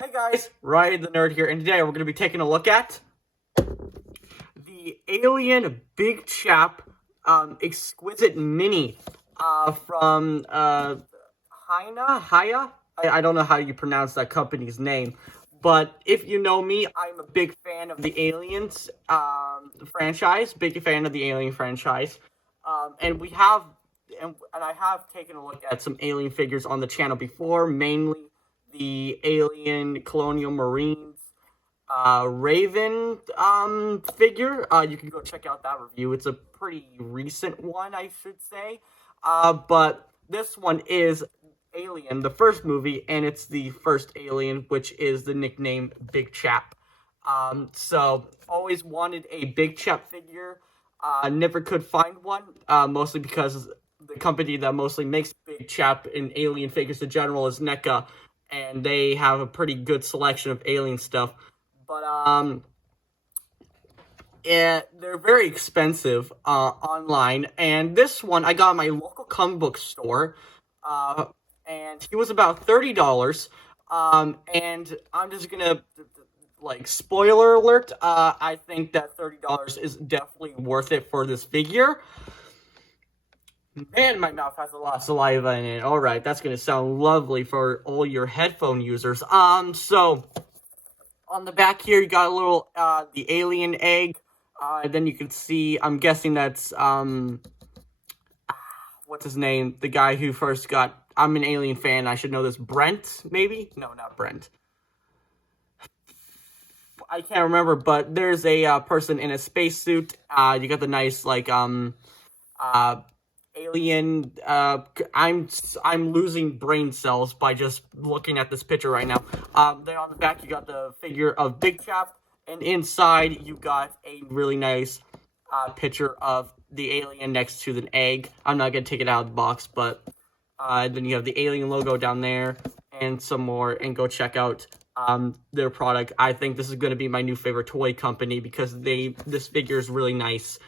Hey guys, Ryan the Nerd here, and today we're going to be taking a look at the Alien Big Chap Exquisite Mini from Hiya? I don't know how you pronounce that company's name, but if you know me, I'm a big fan of the Aliens franchise, big fan of the Alien franchise, and we have, and I have taken a look at some Alien figures on the channel before, mainly the Alien Colonial Marines Raven figure. You can go check out that review. It's a pretty recent one, I should say. But this one is Alien, the first movie, and it's the first Alien, which is the nickname Big Chap. So always wanted a Big Chap figure. Never could find one, mostly because the company that mostly makes Big Chap and Alien figures in general is NECA, and they have a pretty good selection of Alien stuff. But they're very expensive online. And this one I got at my local comic book store, and he was about $30. And I'm just gonna spoiler alert. I think that $30 is definitely worth it for this figure. Man, my mouth has a lot of saliva in it. Alright, that's gonna sound lovely for all your headphone users. So, on the back here, you got a little, the alien egg. Then you can see, I'm guessing that's, what's his name? The guy who first got, I'm an Alien fan, I should know this, Brent, maybe? No, not Brent. I can't remember, but there's a, person in a spacesuit. You got the nice, alien, I'm losing brain cells by just looking at this picture right now. Then on the back you got the figure of Big Chap, and inside you got a really nice picture of the alien next to the egg. I'm not gonna take it out of the box, but then you have the alien logo down there and some more, and go check out their product. I think this is gonna be my new favorite toy company because this figure is really nice.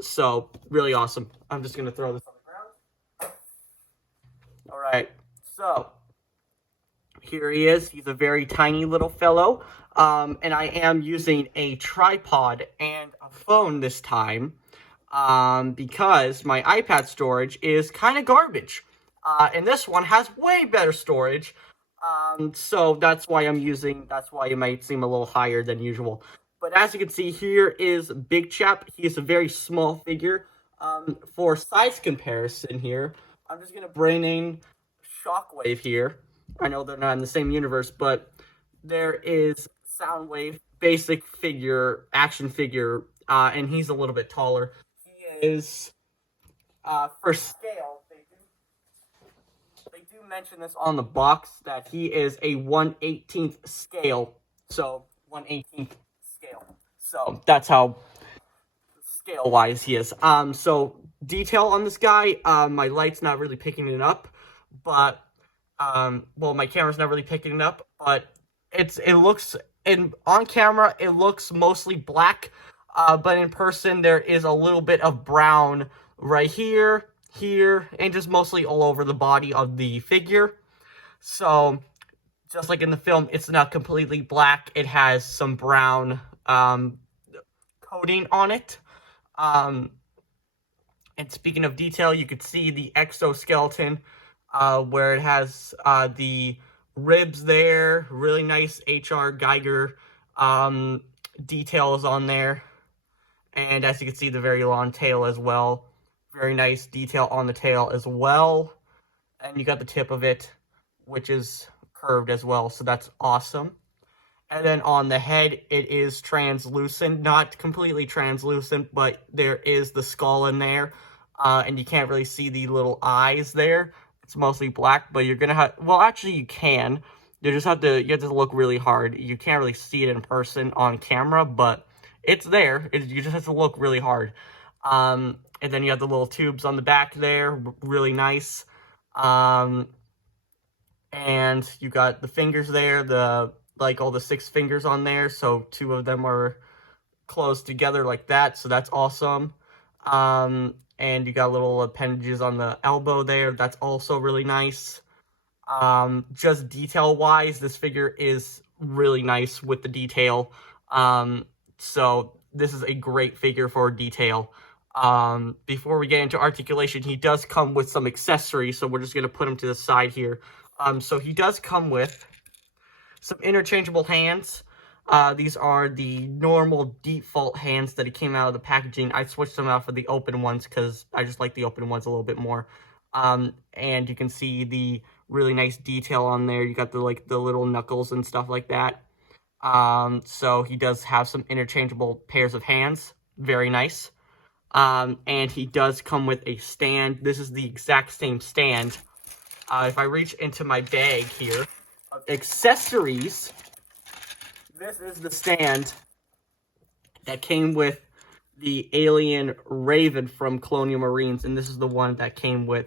So, really awesome. I'm just gonna throw this on the ground. Alright, so, here he is. He's a very tiny little fellow. And I am using a tripod and a phone this time, because my iPad storage is kind of garbage. And this one has way better storage. So that's why that's why it might seem a little higher than usual. But as you can see, here is Big Chap. He is a very small figure. For size comparison here, I'm just going to bring in Shockwave here. I know they're not in the same universe, but there is Soundwave, basic figure, action figure, and he's a little bit taller. He is, for scale, they do mention this on the box, that he is a 1/18th scale. So, 1/18th scale. So that's how scale-wise he is. So detail on this guy, my light's not really picking it up, but well, my camera's not really picking it up, but it looks, and on camera it looks mostly black, but in person there is a little bit of brown right here, and just mostly all over the body of the figure. So just like in the film, it's not completely black. It has some brown coating on it. And speaking of detail, you could see the exoskeleton, where it has the ribs there. Really nice H.R. Geiger details on there. And as you can see, the very long tail as well. Very nice detail on the tail as well. And you got the tip of it, which is curved as well, so that's awesome. And then on the head, it is translucent, not completely translucent, but there is the skull in there, and you can't really see the little eyes there. It's mostly black, but you're gonna have, well, actually you can. You have to look really hard. You can't really see it in person on camera, but it's there. You just have to look really hard. And then you have the little tubes on the back there, really nice. And you got the fingers there, all the 6 fingers on there, so 2 of them are closed together like that, so that's awesome. And you got little appendages on the elbow there, that's also really nice. Just detail-wise, this figure is really nice with the detail. So this is a great figure for detail. Before we get into articulation, he does come with some accessories, so we're just going to put him to the side here. So he does come with some interchangeable hands. These are the normal default hands that he came out of the packaging. I switched them out for the open ones because I just like the open ones a little bit more. And you can see the really nice detail on there. You got the little knuckles and stuff like that. So he does have some interchangeable pairs of hands. Very nice. And he does come with a stand. This is the exact same stand. If I reach into my bag here of accessories, this is the stand that came with the alien Raven from Colonial Marines, and this is the one that came with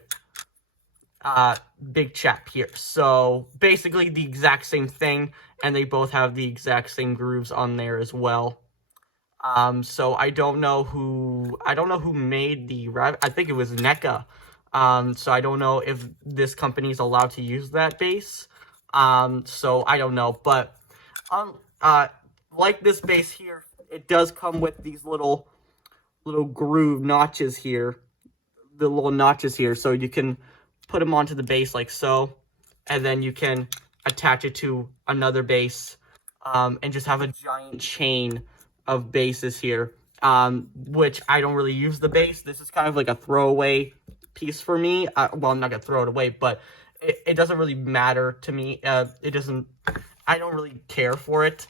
Big Chap here. So basically the exact same thing, and they both have the exact same grooves on there as well. So I don't know who made the rabbit. I think it was NECA. So I don't know if this company is allowed to use that base. So I don't know, but like this base here, it does come with these little groove notches here, the little notches here, so you can put them onto the base like so, and then you can attach it to another base, and just have a giant chain of bases here, which I don't really use the base. This is kind of like a throwaway piece for me. Well, I'm not gonna throw it away, but it doesn't really matter to me. I don't really care for it.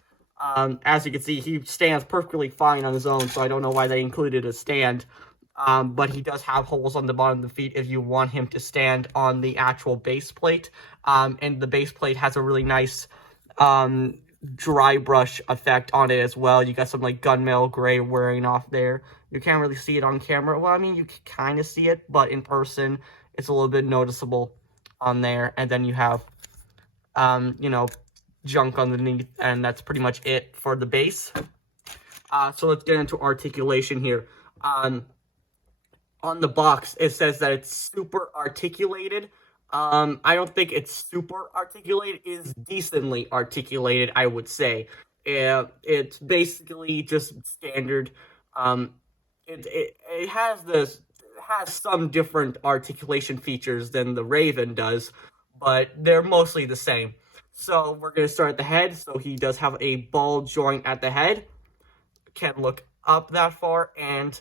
As you can see, he stands perfectly fine on his own, so I don't know why they included a stand. But he does have holes on the bottom of the feet if you want him to stand on the actual base plate. And the base plate has a really nice dry brush effect on it as well. You got some like gunmetal gray wearing off there. You can't really see it on camera. Well, I mean, you can kind of see it, but in person, it's a little bit noticeable on there. And then you have, you know, junk underneath, and that's pretty much it for the base. So let's get into articulation here. On the box, it says that it's super articulated. I don't think it's super articulated. It's decently articulated, I would say. It's basically just standard. It has some different articulation features than the Raven does, but they're mostly the same. So we're going to start at the head. So he does have a ball joint at the head. Can look up that far and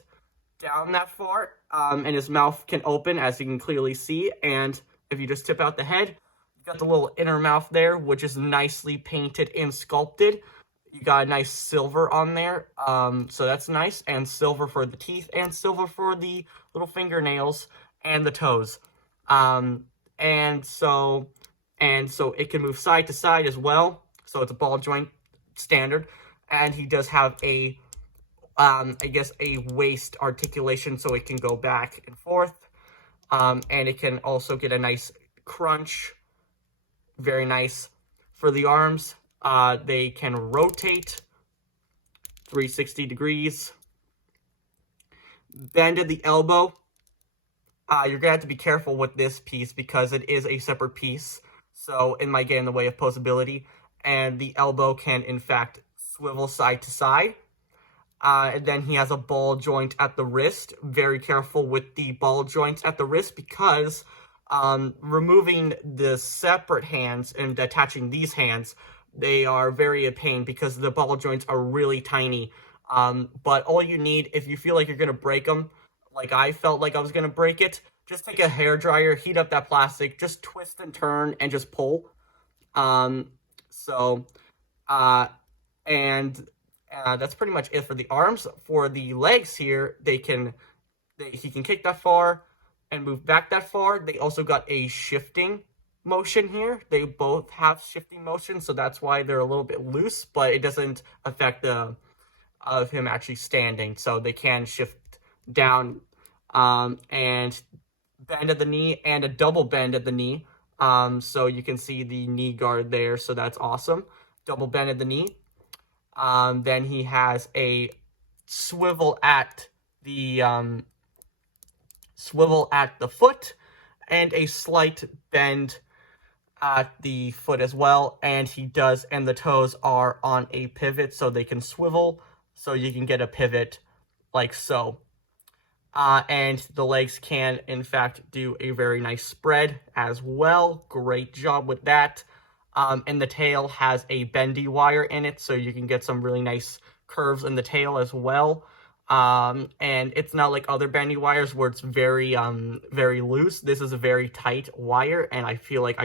down that far. And his mouth can open, as you can clearly see. And if you just tip out the head, you got the little inner mouth there, which is nicely painted and sculpted. You got a nice silver on there. So that's nice. And silver for the teeth and silver for the little fingernails and the toes. And so it can move side to side as well. So it's a ball joint standard. And he does have a, I guess, a waist articulation, so it can go back and forth. And it can also get a nice crunch. Very nice. For the arms, they can rotate 360 degrees. Bend at the elbow. You're going to have to be careful with this piece because it is a separate piece. So it might get in the way of posability. And the elbow can, in fact, swivel side to side. And then he has a ball joint at the wrist. Very careful with the ball joints at the wrist because removing the separate hands and attaching these hands, they are very a pain because the ball joints are really tiny. But all you need, if you feel like you're going to break them, like I felt like I was going to break it, just take a hairdryer, heat up that plastic, just twist and turn and just pull. That's pretty much it for the arms. For the legs here, he can kick that far and move back that far. They also got a shifting motion here. They both have shifting motion, so that's why they're a little bit loose, but it doesn't affect the of him actually standing. So they can shift down and bend at the knee and a double bend at the knee. So you can see the knee guard there, so that's awesome. Double bend at the knee. Then he has a swivel at the foot and a slight bend at the foot as well, and the toes are on a pivot so they can swivel, so you can get a pivot like so. And the legs can, in fact, do a very nice spread as well. Great job with that. And the tail has a bendy wire in it, so you can get some really nice curves in the tail as well. And it's not like other bendy wires where it's very loose. This is a very tight wire, and I feel like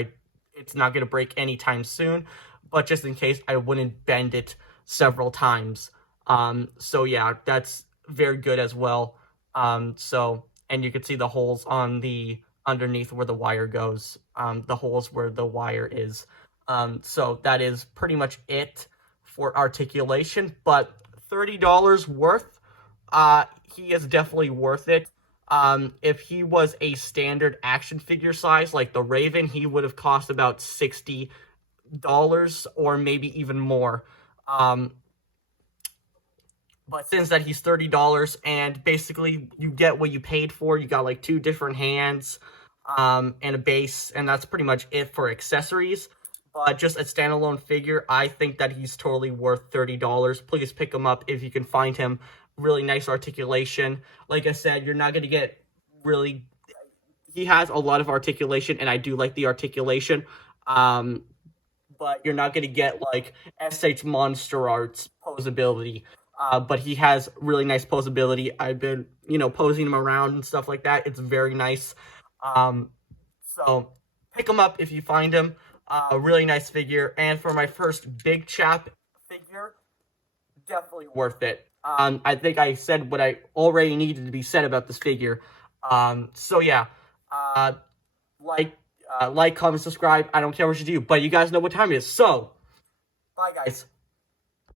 it's not going to break anytime soon. But just in case, I wouldn't bend it several times. So yeah, that's very good as well. And you can see the holes on the underneath where the wire goes, the holes where the wire is. So that is pretty much it for articulation, but $30 worth, he is definitely worth it. If he was a standard action figure size, like the Raven, he would have cost about $60 or maybe even more. But since that he's $30 and basically you get what you paid for, you got like 2 different hands, and a base, and that's pretty much it for accessories. But just a standalone figure, I think that he's totally worth $30. Please pick him up if you can find him. Really nice articulation. Like I said, you're not going to get really... He has a lot of articulation, and I do like the articulation. But you're not going to get like SH Monster Art's posability. But he has really nice posability. I've been, posing him around and stuff like that. It's very nice. So pick him up if you find him. Really nice figure. And for my first Big Chap figure, definitely worth it. I think I said what I already needed to be said about this figure. So yeah, like, comment, subscribe. I don't care what you do, but you guys know what time it is. So, bye guys.